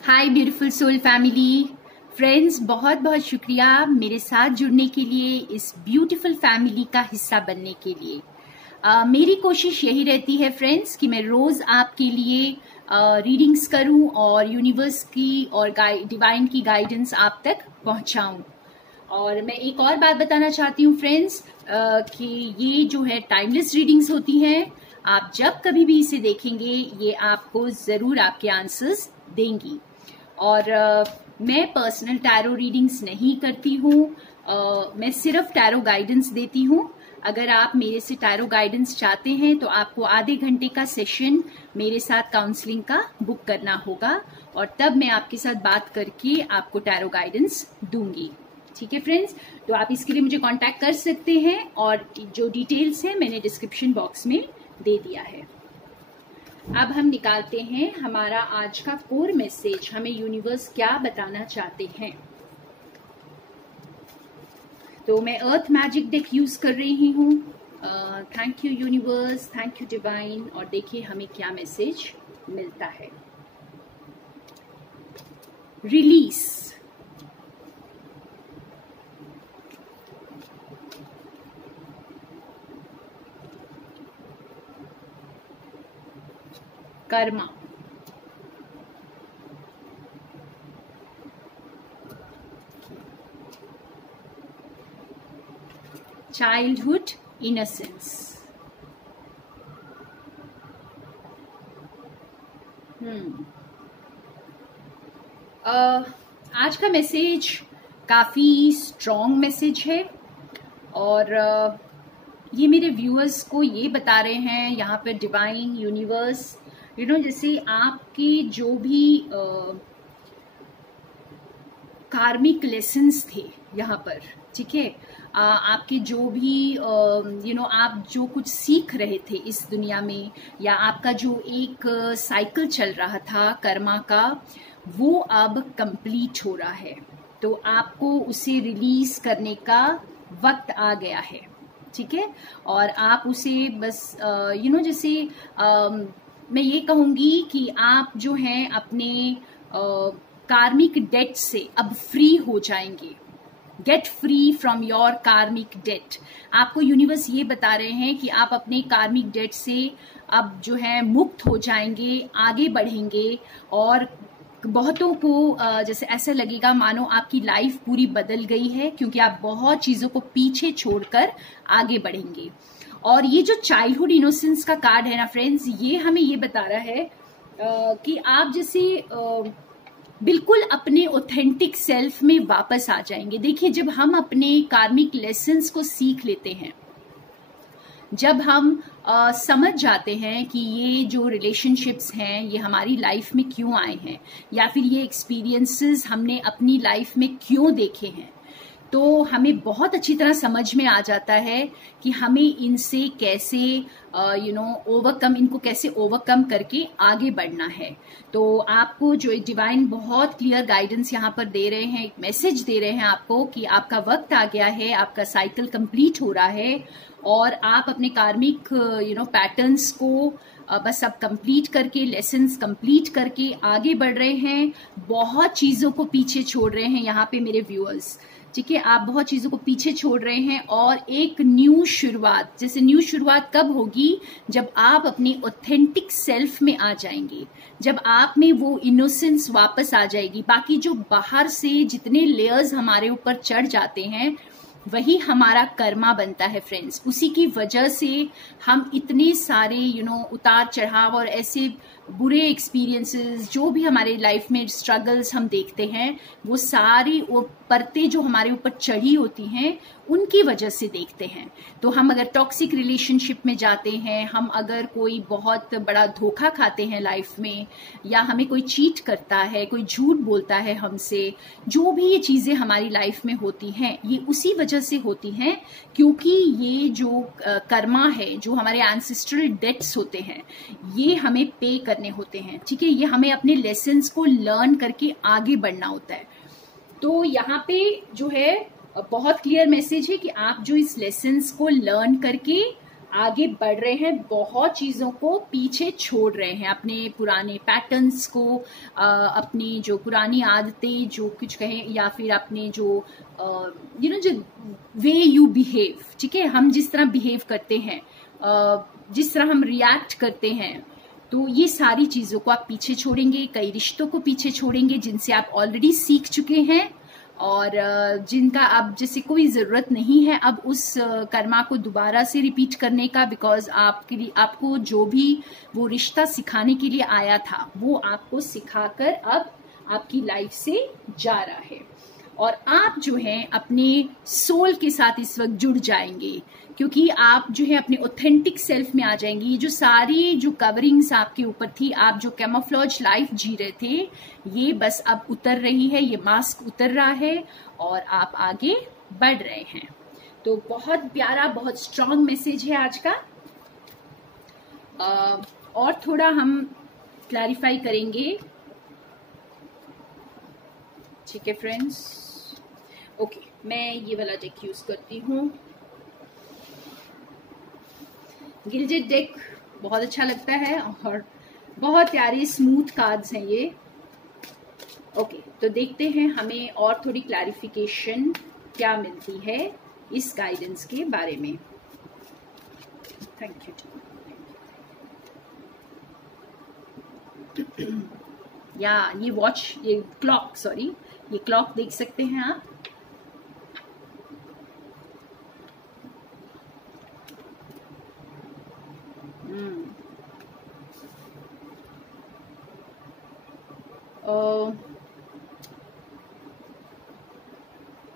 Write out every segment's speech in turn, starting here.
हाय beautiful soul family friends, बहुत बहुत शुक्रिया मेरे साथ जुड़ने के लिए, इस ब्यूटीफुल फैमिली का हिस्सा बनने के लिए। मेरी कोशिश यही रहती है फ्रेंड्स कि मैं रोज़ आपके लिए रीडिंग्स करूं और यूनिवर्स की और डिवाइन की गाइडेंस आप तक पहुंचाऊं। और मैं एक और बात बताना चाहती हूँ फ्रेंड्स कि ये जो है टाइमलेस रीडिंग्स होती हैं। आप जब कभी भी इसे देखेंगे ये आपको ज़रूर आपके आंसर्स देंगी। और मैं पर्सनल टैरो रीडिंग्स नहीं करती हूँ, मैं सिर्फ टैरो गाइडेंस देती हूँ। अगर आप मेरे से टैरो गाइडेंस चाहते हैं तो आपको आधे घंटे का सेशन मेरे साथ काउंसलिंग का बुक करना होगा और तब मैं आपके साथ बात करके आपको टैरो गाइडेंस दूंगी। ठीक है फ्रेंड्स, तो आप इसके लिए मुझे कांटेक्ट कर सकते हैं और जो डिटेल्स है मैंने डिस्क्रिप्शन बॉक्स में दे दिया है। अब हम निकालते हैं हमारा आज का कोर मैसेज, हमें यूनिवर्स क्या बताना चाहते हैं। तो मैं अर्थ मैजिक डेक यूज कर रही हूँ। Thank you universe, thank you divine. और देखिए हमें क्या मैसेज मिलता है। Release, Karma, childhood innocence. आज का मैसेज काफी स्ट्रॉन्ग मैसेज है और ये मेरे व्यूअर्स को ये बता रहे हैं यहाँ पे डिवाइन यूनिवर्स जैसे आपके जो भी कार्मिक लेसन्स थे यहाँ पर, ठीक है, आपके जो भी आप जो कुछ सीख रहे थे इस दुनिया में, या आपका जो एक साइकिल चल रहा था कर्मा का, वो अब कंप्लीट हो रहा है। तो आपको उसे रिलीज करने का वक्त आ गया है, ठीक है। और आप उसे बस जैसे मैं ये कहूँगी कि आप जो हैं अपने कार्मिक डेट से अब फ्री हो जाएंगे। गेट फ्री फ्रॉम योर कार्मिक डेट। आपको यूनिवर्स ये बता रहे हैं कि आप अपने कार्मिक डेट से अब जो है मुक्त हो जाएंगे, आगे बढ़ेंगे। और बहुतों को जैसे ऐसा लगेगा मानो आपकी लाइफ पूरी बदल गई है, क्योंकि आप बहुत चीज़ों को पीछे छोड़कर आगे बढ़ेंगे। और ये जो चाइल्डहुड इनोसेंस का कार्ड है ना फ्रेंड्स, ये हमें ये बता रहा है कि आप जैसे बिल्कुल अपने ऑथेंटिक सेल्फ में वापस आ जाएंगे। देखिए, जब हम अपने कार्मिक लेसन्स को सीख लेते हैं, जब हम समझ जाते हैं कि ये जो रिलेशनशिप्स हैं ये हमारी लाइफ में क्यों आए हैं, या फिर ये एक्सपीरियंसेस हमने अपनी लाइफ में क्यों देखे हैं, तो हमें बहुत अच्छी तरह समझ में आ जाता है कि हमें इनसे कैसे इनको कैसे ओवरकम करके आगे बढ़ना है। तो आपको जो डिवाइन बहुत क्लियर गाइडेंस यहाँ पर दे रहे हैं, एक मैसेज दे रहे हैं आपको कि आपका वक्त आ गया है, आपका साइकिल कंप्लीट हो रहा है और आप अपने कार्मिक पैटर्न्स को बस अब कंप्लीट करके, लेसन्स कंप्लीट करके आगे बढ़ रहे हैं। बहुत चीज़ों को पीछे छोड़ रहे हैं यहाँ पे मेरे व्यूअर्स, ठीक है। आप बहुत चीज़ों को पीछे छोड़ रहे हैं और एक न्यू शुरुआत, जैसे न्यू शुरुआत कब होगी, जब आप अपनी ऑथेंटिक सेल्फ में आ जाएंगे, जब आप में वो इनोसेंस वापस आ जाएगी। बाकी जो बाहर से जितने लेयर्स हमारे ऊपर चढ़ जाते हैं वही हमारा कर्मा बनता है फ्रेंड्स। उसी की वजह से हम इतने सारे उतार चढ़ाव और ऐसे बुरे एक्सपीरियंसेस, जो भी हमारे लाइफ में स्ट्रगल्स हम देखते हैं, वो सारी परतें जो हमारे ऊपर चढ़ी होती हैं उनकी वजह से देखते हैं। तो हम अगर टॉक्सिक रिलेशनशिप में जाते हैं, हम अगर कोई बहुत बड़ा धोखा खाते हैं लाइफ में, या हमें कोई चीट करता है, कोई झूठ बोलता है हमसे, जो भी ये चीज़ें हमारी लाइफ में होती हैं ये उसी वजह से होती हैं क्योंकि ये जो कर्मा है, जो हमारे एंसेस्ट्रल डेट्स होते हैं, ये हमें पे करने होते हैं, ठीक है। ये हमें अपने लेसन्स को लर्न करके आगे बढ़ना होता है। तो यहाँ पे जो है बहुत क्लियर मैसेज है कि आप जो इस लेसन्स को लर्न करके आगे बढ़ रहे हैं, बहुत चीज़ों को पीछे छोड़ रहे हैं, अपने पुराने पैटर्न्स को, अपनी जो पुरानी आदतें जो कुछ कहें, या फिर अपने जो जो वे यू बिहेव, ठीक है, हम जिस तरह बिहेव करते हैं, जिस तरह हम रिएक्ट करते हैं, तो ये सारी चीज़ों को आप पीछे छोड़ेंगे। कई रिश्तों को पीछे छोड़ेंगे जिनसे आप ऑलरेडी सीख चुके हैं और जिनका अब जैसे कोई ज़रूरत नहीं है अब उस कर्मा को दोबारा से रिपीट करने का, बिकॉज आपके लिए, आपको जो भी वो रिश्ता सिखाने के लिए आया था वो आपको सिखाकर अब आपकी लाइफ से जा रहा है। और आप जो हैं अपने सोल के साथ इस वक्त जुड़ जाएंगे, क्योंकि आप जो है अपने ऑथेंटिक सेल्फ में आ जाएंगे। ये जो सारी जो कवरिंग्स आपके ऊपर थी, आप जो कैमोफ्लेज लाइफ जी रहे थे, ये बस अब उतर रही है, ये मास्क उतर रहा है और आप आगे बढ़ रहे हैं। तो बहुत प्यारा, बहुत स्ट्रांग मैसेज है आज का। और थोड़ा हम क्लैरिफाई करेंगे, ठीक है फ्रेंड्स। ओके, मैं ये वाला डेक यूज करती हूँ, गिल्डेड डेक, बहुत अच्छा लगता है और बहुत प्यारे स्मूथ कार्ड्स हैं ये। ओके, तो देखते हैं हमें और थोड़ी क्लैरिफिकेशन क्या मिलती है इस गाइडेंस के बारे में। Thank you. या ये वॉच, ये क्लॉक, सॉरी, ये क्लॉक देख सकते हैं आप।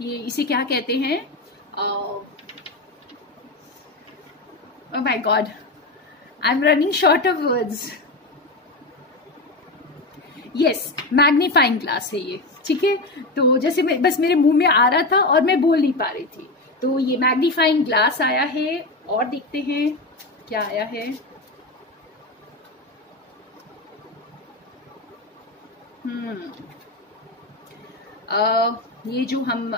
ये इसे क्या कहते हैं? Oh my God, I am running short of words. Yes, magnifying glass है ये, ठीक है। तो जैसे मैं बस मेरे मुंह में आ रहा था और मैं बोल नहीं पा रही थी, तो ये मैग्नीफाइंग ग्लास आया है। और देखते हैं क्या आया है। ये जो हम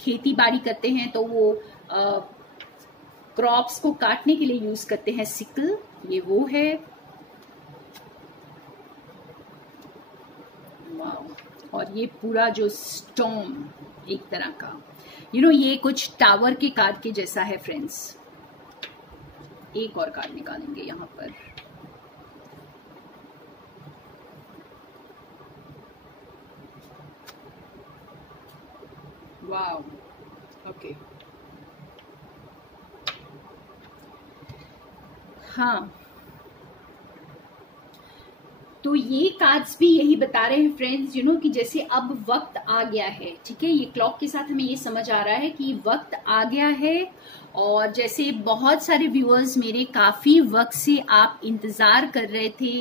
खेती बाड़ी करते हैं तो वो क्रॉप्स को काटने के लिए यूज करते हैं सिकल, ये वो है। और ये पूरा जो स्टॉर्म एक तरह का, ये कुछ टावर के कार्ड के जैसा है फ्रेंड्स। एक और कार्ड निकालेंगे यहाँ पर। वाओ, ओके, हाँ, तो ये कार्ड्स भी यही बता रहे हैं फ्रेंड्स, कि जैसे अब वक्त आ गया है, ठीक है। ये क्लॉक के साथ हमें ये समझ आ रहा है कि वक्त आ गया है। और जैसे बहुत सारे व्यूअर्स मेरे काफी वक्त से आप इंतजार कर रहे थे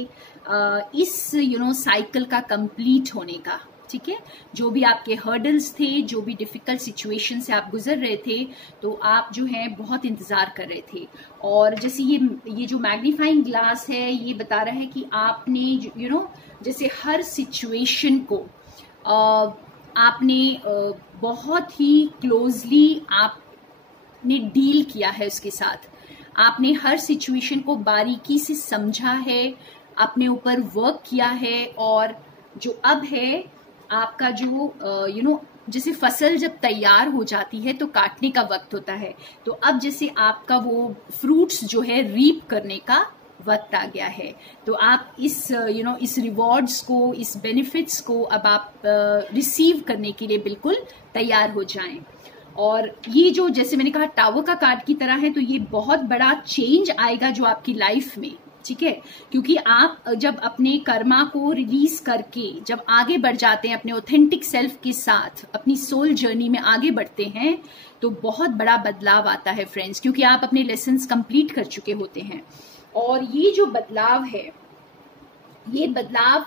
इस साइकिल का कंप्लीट होने का, ठीक है। जो भी आपके हर्डल्स थे, जो भी डिफिकल्ट सिचुएशन से आप गुजर रहे थे, तो आप जो है बहुत इंतजार कर रहे थे। और जैसे ये जो मैग्नीफाइंग ग्लास है, ये बता रहा है कि आपने जैसे हर सिचुएशन को आपने बहुत ही क्लोजली आपने डील किया है उसके साथ। आपने हर सिचुएशन को बारीकी से समझा है, अपने ऊपर वर्क किया है। और जो अब है आपका जो जैसे फसल जब तैयार हो जाती है तो काटने का वक्त होता है, तो अब जैसे आपका वो फ्रूट्स जो है रीप करने का वक्त आ गया है। तो आप इस इस रिवॉर्ड्स को, इस बेनिफिट्स को अब आप रिसीव करने के लिए बिल्कुल तैयार हो जाएं। और ये जो जैसे मैंने कहा टावर का कार्ड की तरह है, तो ये बहुत बड़ा चेंज आएगा जो आपकी लाइफ में, ठीक है। क्योंकि आप जब अपने कर्मा को रिलीज करके जब आगे बढ़ जाते हैं अपने ऑथेंटिक सेल्फ के साथ, अपनी सोल जर्नी में आगे बढ़ते हैं, तो बहुत बड़ा बदलाव आता है फ्रेंड्स, क्योंकि आप अपने लेसन्स कंप्लीट कर चुके होते हैं। और ये जो बदलाव है, ये बदलाव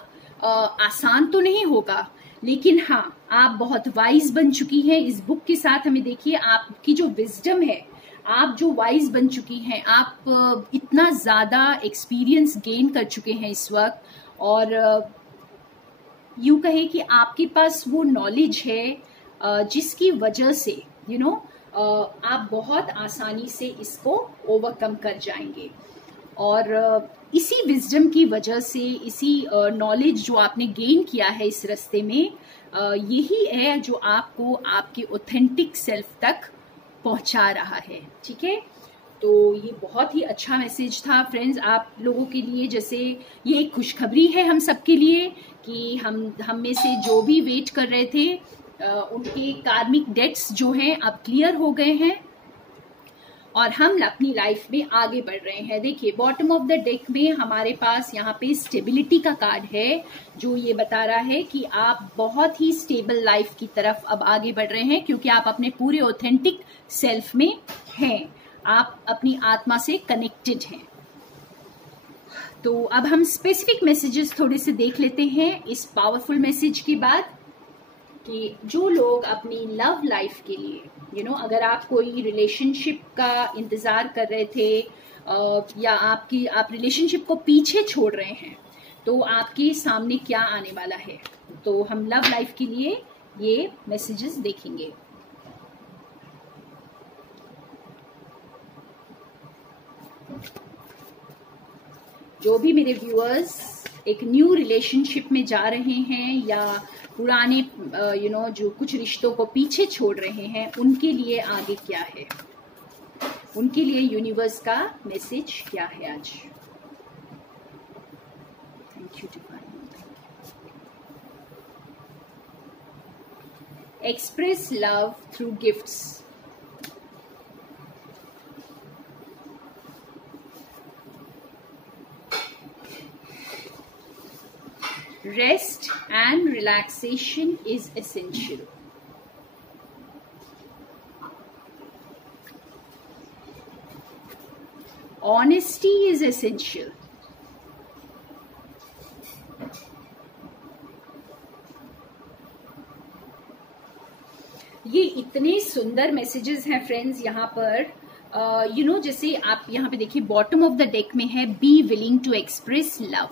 आसान तो नहीं होगा, लेकिन हाँ, आप बहुत वाइज बन चुकी हैं। इस बुक के साथ हमें देखिए आपकी जो विजडम है, आप जो वाइज बन चुकी हैं, आप इतना ज्यादा एक्सपीरियंस गेन कर चुके हैं इस वक्त। और यूं कहे कि आपके पास वो नॉलेज है जिसकी वजह से आप बहुत आसानी से इसको ओवरकम कर जाएंगे। और इसी विजडम की वजह से, इसी नॉलेज जो आपने गेन किया है इस रास्ते में, यही है जो आपको आपके ऑथेंटिक सेल्फ तक पहुंचा रहा है। ठीक है, तो ये बहुत ही अच्छा मैसेज था फ्रेंड्स आप लोगों के लिए। जैसे ये एक खुशखबरी है हम सबके लिए कि हम में से जो भी वेट कर रहे थे उनके कार्मिक डेट्स जो हैं अब क्लियर हो गए हैं और हम अपनी लाइफ में आगे बढ़ रहे हैं। देखिए बॉटम ऑफ द डेक में हमारे पास यहाँ पे स्टेबिलिटी का कार्ड है, जो ये बता रहा है कि आप बहुत ही स्टेबल लाइफ की तरफ अब आगे बढ़ रहे हैं, क्योंकि आप अपने पूरे ऑथेंटिक सेल्फ में हैं, आप अपनी आत्मा से कनेक्टेड हैं। तो अब हम स्पेसिफिक मैसेजेस थोड़े से देख लेते हैं इस पावरफुल मैसेज के बाद, कि जो लोग अपनी लव लाइफ के लिए अगर आप कोई रिलेशनशिप का इंतजार कर रहे थे या आप रिलेशनशिप को पीछे छोड़ रहे हैं, तो आपके सामने क्या आने वाला है। तो हम लव लाइफ के लिए ये मैसेजेस देखेंगे। जो भी मेरे व्यूअर्स एक न्यू रिलेशनशिप में जा रहे हैं या पुराने जो कुछ रिश्तों को पीछे छोड़ रहे हैं, उनके लिए आगे क्या है, उनके लिए यूनिवर्स का मैसेज क्या है आज। Thank you divine. Express love through gifts. Rest and relaxation is essential. Honesty is essential. ये इतने सुंदर मैसेजेस हैं फ्रेंड्स यहाँ पर। जैसे आप यहाँ पे देखिए बॉटम ऑफ द डेक में है be willing to express love.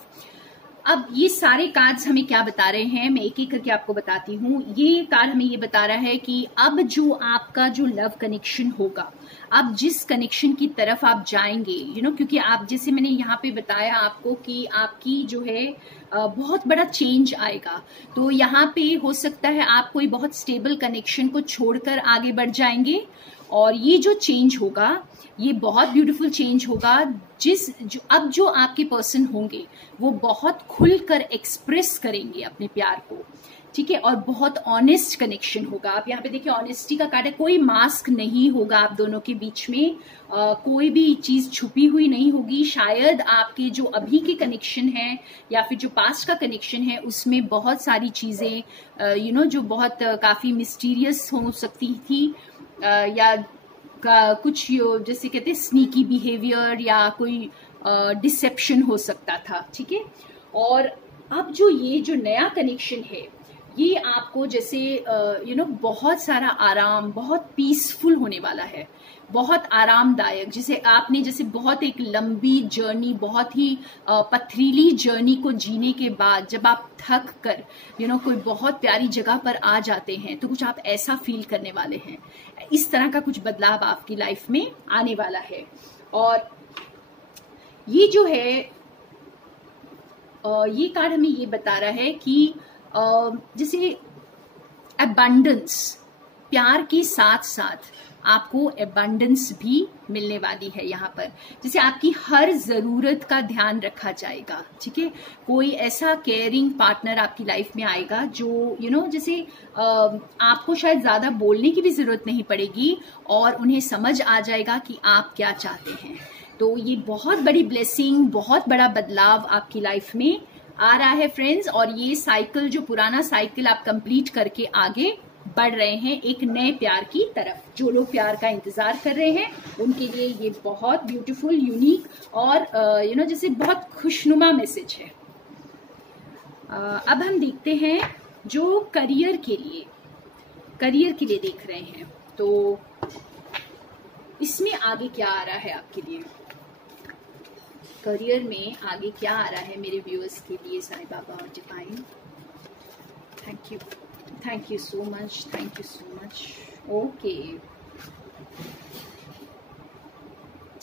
अब ये सारे कार्ड्स हमें क्या बता रहे हैं, मैं एक एक करके आपको बताती हूँ। ये कार्ड हमें ये बता रहा है कि अब जो आपका जो लव कनेक्शन होगा, अब जिस कनेक्शन की तरफ आप जाएंगे, क्योंकि आप जैसे मैंने यहाँ पे बताया आपको कि आपकी जो है बहुत बड़ा चेंज आएगा। तो यहाँ पे हो सकता है आप कोई बहुत स्टेबल कनेक्शन को छोड़कर आगे बढ़ जाएंगे, और ये जो चेंज होगा ये बहुत ब्यूटीफुल चेंज होगा। अब जो आपके पर्सन होंगे वो बहुत खुलकर एक्सप्रेस करेंगे अपने प्यार को, ठीक है, और बहुत ऑनेस्ट कनेक्शन होगा। आप यहाँ पे देखिए ऑनेस्टी का कार्ड है, कोई मास्क नहीं होगा आप दोनों के बीच में, कोई भी चीज छुपी हुई नहीं होगी। शायद आपके जो अभी के कनेक्शन है या फिर जो पास्ट का कनेक्शन है उसमें बहुत सारी चीजें जो बहुत काफी मिस्टीरियस हो सकती थी, या कुछ जैसे कहते हैं स्नीकी बिहेवियर या कोई डिसेप्शन हो सकता था, ठीक है। और अब जो ये जो नया कनेक्शन है ये आपको जैसे बहुत सारा आराम, बहुत पीसफुल होने वाला है, बहुत आरामदायक। जैसे बहुत एक लंबी जर्नी, बहुत ही पथरीली जर्नी को जीने के बाद जब आप थक कर कोई बहुत प्यारी जगह पर आ जाते हैं, तो कुछ आप ऐसा फील करने वाले हैं। इस तरह का कुछ बदलाव आपकी लाइफ में आने वाला है। और ये जो है ये कार्ड हमें ये बता रहा है कि जैसे अबंडेंस, प्यार के साथ साथ आपको अबंडेंस भी मिलने वाली है यहाँ पर। जैसे आपकी हर जरूरत का ध्यान रखा जाएगा, ठीक है। कोई ऐसा केयरिंग पार्टनर आपकी लाइफ में आएगा जो जैसे आपको शायद ज्यादा बोलने की भी जरूरत नहीं पड़ेगी और उन्हें समझ आ जाएगा कि आप क्या चाहते हैं। तो ये बहुत बड़ी ब्लेसिंग, बहुत बड़ा बदलाव आपकी लाइफ में आ रहा है फ्रेंड्स। और ये साइकिल, जो पुराना साइकिल आप कंप्लीट करके आगे बढ़ रहे हैं एक नए प्यार की तरफ। जो लोग प्यार का इंतजार कर रहे हैं उनके लिए ये बहुत ब्यूटीफुल, यूनिक और जैसे बहुत खुशनुमा मैसेज है। अब हम देखते हैं जो करियर के लिए देख रहे हैं, तो इसमें आगे क्या आ रहा है आपके लिए। करियर में आगे क्या आ रहा है मेरे व्यूअर्स के लिए। साईं बाबा और divine, thank you so much, thank you so much. Okay,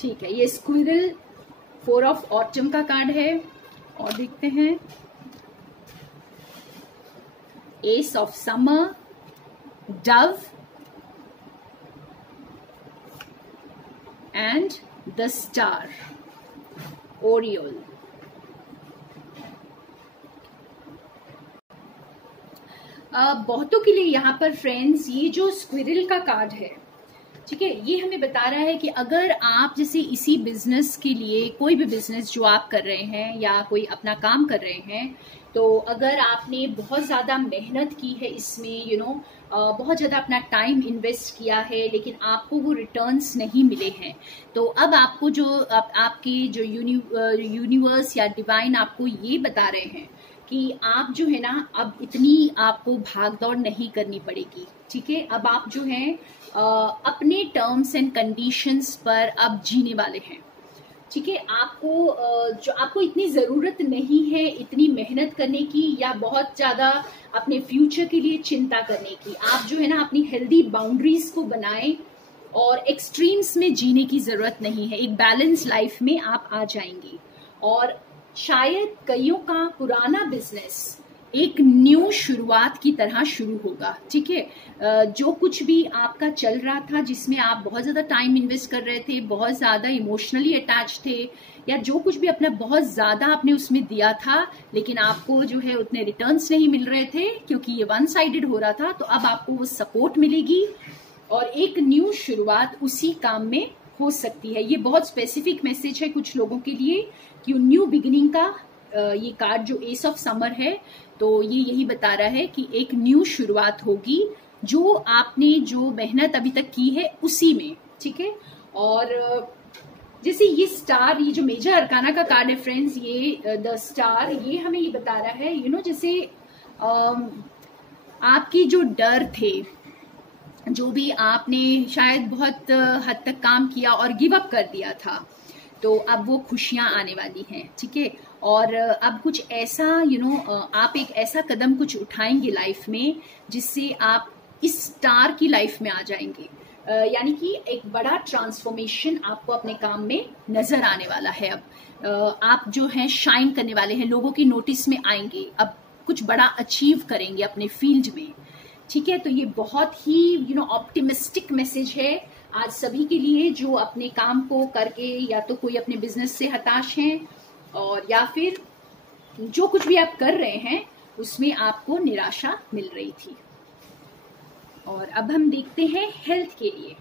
ठीक है, ये स्क्विरल 4 ऑफ ऑटम का कार्ड है। और देखते हैं ace of summer, dove and the star, oriole. बहुतों के लिए यहाँ पर फ्रेंड्स ये जो स्क्विरल का कार्ड है, ठीक है, ये हमें बता रहा है कि अगर आप जैसे इसी बिजनेस के लिए, कोई भी बिजनेस जो आप कर रहे हैं या कोई अपना काम कर रहे हैं, तो अगर आपने बहुत ज़्यादा मेहनत की है इसमें, बहुत ज़्यादा अपना टाइम इन्वेस्ट किया है, लेकिन आपको वो रिटर्न्स नहीं मिले हैं, तो अब आपको जो आपके जो यूनिवर्स या डिवाइन आपको ये बता रहे हैं कि आप जो है ना, अब इतनी आपको भाग दौड़ नहीं करनी पड़ेगी। ठीक है, अब आप जो है अपने टर्म्स एंड कंडीशंस पर अब जीने वाले हैं। ठीक है, आपको इतनी ज़रूरत नहीं है इतनी मेहनत करने की या बहुत ज़्यादा अपने फ्यूचर के लिए चिंता करने की। आप जो है ना अपनी हेल्दी बाउंड्रीज को बनाएं और एक्सट्रीम्स में जीने की ज़रूरत नहीं है। एक बैलेंस लाइफ में आप आ जाएंगे और शायद कईयों का पुराना बिजनेस एक न्यू शुरुआत की तरह शुरू होगा। ठीक है, जो कुछ भी आपका चल रहा था, जिसमें आप बहुत ज़्यादा टाइम इन्वेस्ट कर रहे थे, बहुत ज़्यादा इमोशनली अटैच थे, या जो कुछ भी अपना बहुत ज़्यादा आपने उसमें दिया था, लेकिन आपको जो है उतने रिटर्न्स नहीं मिल रहे थे क्योंकि ये वन साइडेड हो रहा था, तो अब आपको वो सपोर्ट मिलेगी और एक न्यू शुरुआत उसी काम में हो सकती है। ये बहुत स्पेसिफिक मैसेज है कुछ लोगों के लिए कि न्यू बिगिनिंग का ये कार्ड जो एस ऑफ समर है, तो ये यही बता रहा है कि एक न्यू शुरुआत होगी, जो आपने जो मेहनत अभी तक की है उसी में। ठीक है, और जैसे ये स्टार, ये जो मेजर अरकाना का कार्ड है फ्रेंड्स, ये द स्टार, ये हमें ये बता रहा है जैसे आपकी जो डर थे, जो भी आपने शायद बहुत हद तक काम किया और गिव अप कर दिया था, तो अब वो खुशियां आने वाली हैं। ठीक है, और अब कुछ ऐसा आप एक ऐसा कदम कुछ उठाएंगे लाइफ में जिससे आप इस स्टार की लाइफ में आ जाएंगे, यानी कि एक बड़ा ट्रांसफॉर्मेशन आपको अपने काम में नजर आने वाला है। अब आप जो है शाइन करने वाले हैं, लोगों की नोटिस में आएंगे, अब कुछ बड़ा अचीव करेंगे अपने फील्ड में। ठीक है, तो ये बहुत ही ऑप्टिमिस्टिक मैसेज है आज सभी के लिए जो अपने काम को करके या तो कोई अपने बिजनेस से हताश हैं और या फिर जो कुछ भी आप कर रहे हैं उसमें आपको निराशा मिल रही थी। और अब हम देखते हैं हेल्थ के लिए,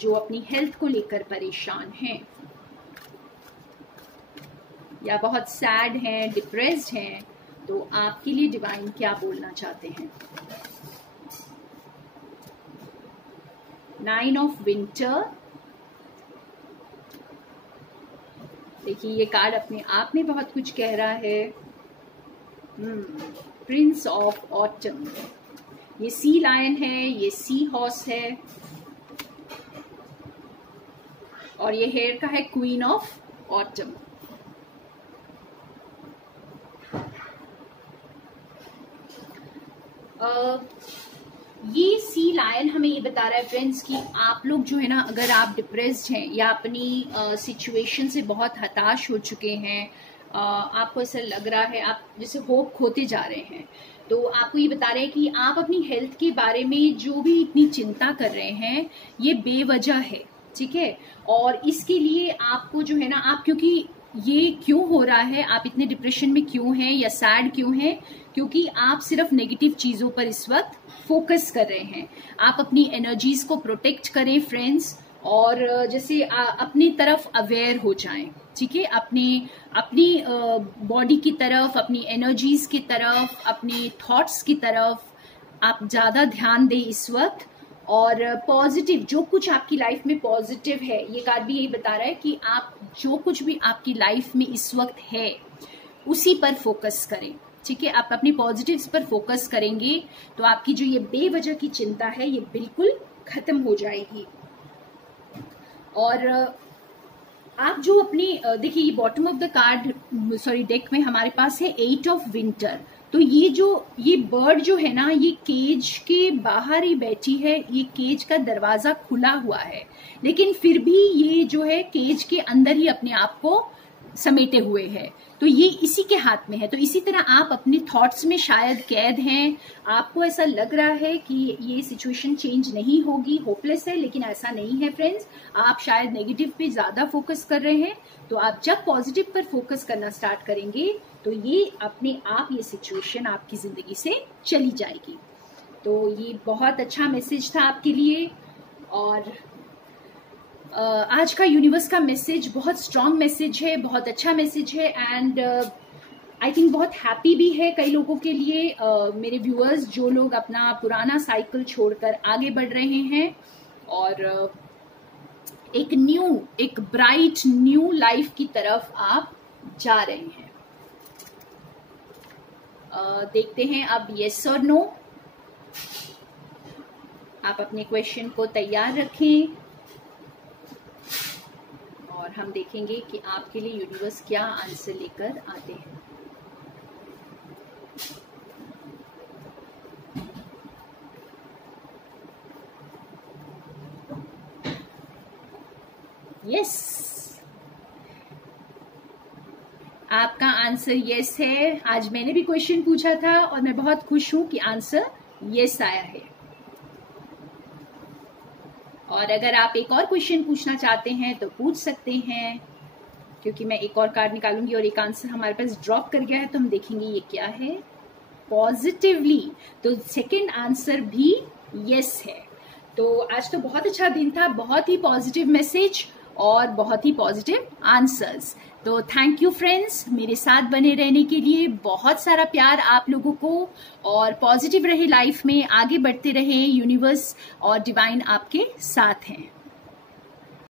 जो अपनी हेल्थ को लेकर परेशान हैं या बहुत सैड हैं, डिप्रेस्ड हैं, तो आपके लिए डिवाइन क्या बोलना चाहते हैं। 9 ऑफ विंटर, देखिए ये कार्ड अपने आप में बहुत कुछ कह रहा है। प्रिंस ऑफ ऑटम, ये सी लायन है, ये सी हॉर्स है, और ये हेयर का है क्वीन ऑफ ऑटम। ये सी लायन हमें ये बता रहा है फ्रेंड्स कि आप लोग जो है ना, अगर आप डिप्रेस्ड हैं या अपनी सिचुएशन से बहुत हताश हो चुके हैं, आपको ऐसा लग रहा है आप जैसे होप खोते जा रहे हैं, तो आपको ये बता रहे हैं कि आप अपनी हेल्थ के बारे में जो भी इतनी चिंता कर रहे हैं ये बेवजह है। ठीक है, और इसके लिए आपको जो है ना, आप क्योंकि ये क्यों हो रहा है, आप इतने डिप्रेशन में क्यों हैं या सैड क्यों हैं, क्योंकि आप सिर्फ नेगेटिव चीजों पर इस वक्त फोकस कर रहे हैं। आप अपनी एनर्जीज को प्रोटेक्ट करें फ्रेंड्स, और जैसे अपनी तरफ अवेयर हो जाएं। ठीक है, अपनी बॉडी की तरफ, अपनी एनर्जीज की तरफ, अपनी थॉट्स की तरफ आप ज्यादा ध्यान दें इस वक्त, और पॉजिटिव जो कुछ आपकी लाइफ में पॉजिटिव है, ये कार्ड भी यही बता रहा है कि आप जो कुछ भी आपकी लाइफ में इस वक्त है उसी पर फोकस करें। ठीक है, आप अपनी पॉजिटिव्स पर फोकस करेंगे तो आपकी जो ये बेवजह की चिंता है ये बिल्कुल खत्म हो जाएगी। और आप जो अपनी देखिए, ये bottom of the card deck में हमारे पास है 8 ऑफ विंटर, तो तो ये बर्ड जो है ना, ये केज के बाहर ही बैठी है, ये केज का दरवाजा खुला हुआ है, लेकिन फिर भी ये जो है केज के अंदर ही अपने आप को समेटे हुए है। तो ये इसी के हाथ में है। तो इसी तरह आप अपने थॉट्स में शायद कैद हैं, आपको ऐसा लग रहा है कि ये सिचुएशन चेंज नहीं होगी, होपलेस है, लेकिन ऐसा नहीं है फ्रेंड्स। आप शायद नेगेटिव पे ज्यादा फोकस कर रहे हैं। तो आप जब पॉजिटिव पर फोकस करना स्टार्ट करेंगे तो ये अपने आप ये सिचुएशन आपकी जिंदगी से चली जाएगी। तो ये बहुत अच्छा मैसेज था आपके लिए। और आज का यूनिवर्स का मैसेज बहुत स्ट्रांग मैसेज है, बहुत अच्छा मैसेज है, एंड आई थिंक बहुत हैप्पी भी है कई लोगों के लिए, मेरे व्यूअर्स जो लोग अपना पुराना साइकिल छोड़कर आगे बढ़ रहे हैं और एक ब्राइट न्यू लाइफ की तरफ आप जा रहे हैं। देखते हैं अब यस और नो। आप अपने क्वेश्चन को तैयार रखें और हम देखेंगे कि आपके लिए यूनिवर्स क्या आंसर लेकर आते हैं। यस, आपका आंसर यस है। आज मैंने भी क्वेश्चन पूछा था और मैं बहुत खुश हूं कि आंसर यस आया है। और अगर आप एक और क्वेश्चन पूछना चाहते हैं तो पूछ सकते हैं, क्योंकि मैं एक और कार्ड निकालूंगी और एक आंसर हमारे पास ड्रॉप कर गया है, तो हम देखेंगे ये क्या है। पॉजिटिवली, तो सेकंड आंसर भी यस है। तो आज तो बहुत अच्छा दिन था, बहुत ही पॉजिटिव मैसेज और बहुत ही पॉजिटिव आंसर्स। तो थैंक यू फ्रेंड्स, मेरे साथ बने रहने के लिए। बहुत सारा प्यार आप लोगों को, और पॉजिटिव रहे लाइफ में, आगे बढ़ते रहे। यूनिवर्स और डिवाइन आपके साथ हैं।